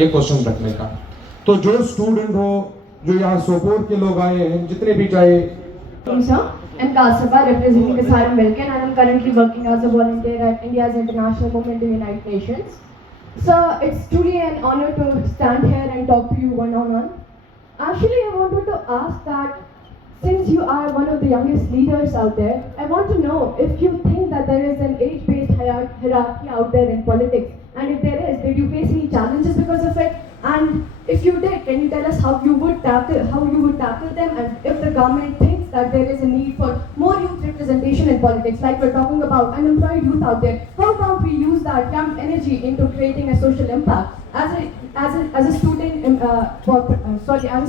ये क्वेश्चन रखने का। तो जो स्टूडेंट हो, जो यहाँ सोपोर के लोग आए हैं, जितने भी चाहे Sir, I'm Kasaba, representing Kasaram Milken, and I'm currently working as a volunteer at India's International Movement in the United Nations. Sir, it's truly an honor to stand here and talk to you one-on-one. Actually, I wanted to ask that since you are one of the youngest leaders out there, I want to know if you think that there is an age-based hierarchy out there in politics, and if there is, did you face any challenges because of it? And if you did, can you tell us how you would tackle them, and if the government thinks that there is a need for more youth representation in politics, like we're talking about unemployed youth out there, how about we use that young energy into creating a social impact? As a student, as a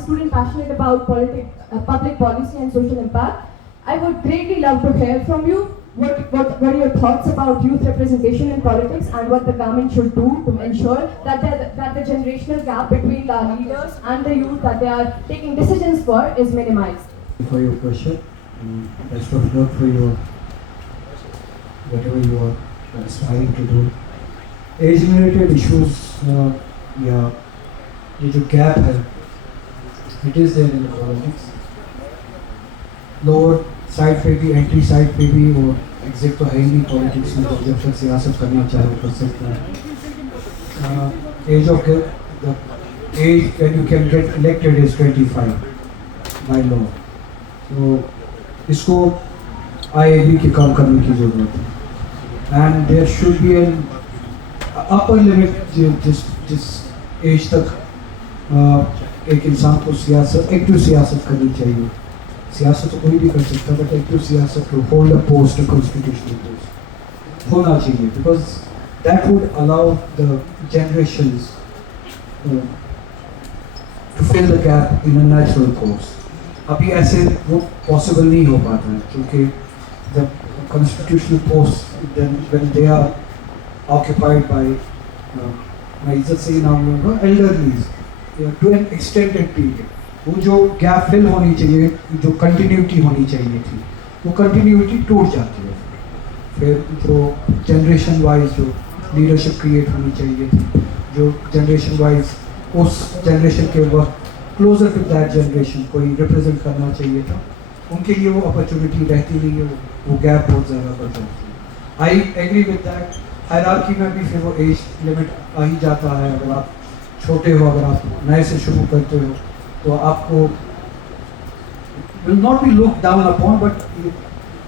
student passionate about politics, public policy and social impact, I would greatly love to hear from you. What are your thoughts about youth representation in politics and what the government should do to ensure that the generational gap between the leaders and the youth that they are taking decisions for is minimized? For your question, best of luck for your whatever you are aspiring to do. Age-related issues, yeah, ये जो gap है, it is there in the politics. Lower side पे भी, entry side पे भी, और exit तो है ही नहीं पॉलिटिक्स में, तो जब तक सियासत करना चाहे वो कर सकता है. Age of the age when you can get elected is 25 by law. तो इसको आई एग्री कि कम करने की ज़रूरत है. And there should be an upper limit जिस एज तक एक इंसान को सियासत, एक्टिव सियासत करनी चाहिए. सियासत तो कोई भी कर सकता है, बट एक्टिव सियासत to hold a post, a constitutional post होना चाहिए, because that would allow the generations to fill the gap in a natural course. अभी ऐसे वो पॉसिबल नहीं हो पाता है, क्योंकि the constitutional post when they are occupied by, मैं इज्जत से ही नाम लूँगा, elderlies to an extended period. वो जो गैप फिल होनी चाहिए, जो कंटिन्यूटी होनी चाहिए थी, वो कंटिन्यूटी टूट जाती है. फिर जो जनरेशन वाइज जो लीडरशिप क्रिएट होनी चाहिए थी, जो जनरेशन वाइज उस जनरेशन के वक्त क्लोजर टू दैट जनरेशन कोई रिप्रेजेंट करना चाहिए था, उनके लिए वो अपॉर्चुनिटी रहती नहीं है. वो गैप बहुत ज़्यादा बढ़ जाती है. I agree with that. Hierarchy में भी फिर वो एज लिमिट आ ही जाता है. अगर आप छोटे हो, अगर आप नए से शुरू करते हो, तो आपको will not be looked down upon, but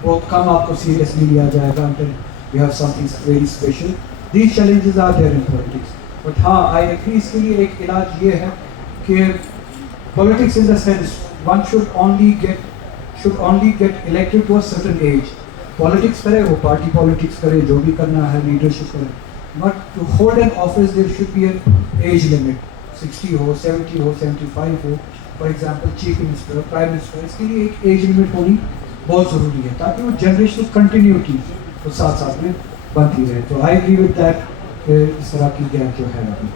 बहुत कम आपको seriously लिया जाएगा until you have something very special. These challenges are there in politics. But हाँ, I agree, इसके लिए एक इलाज ये है कि politics in the sense one should only get elected to a certain age. Politics करे, वो party politics करे, जो भी करना है, leadership करे. But to hold an office there should be an age limit. 60 हो, 70 हो, 75 हो, for example chief minister, prime minister, इसके लिए एक एज लिमिट होनी बहुत ज़रूरी है, ताकि वो जनरेशनल कंटिन्यूटी तो साथ साथ में बनती रहे. तो आई एग्री विद दैट. इस तरह की गैप जो है अभी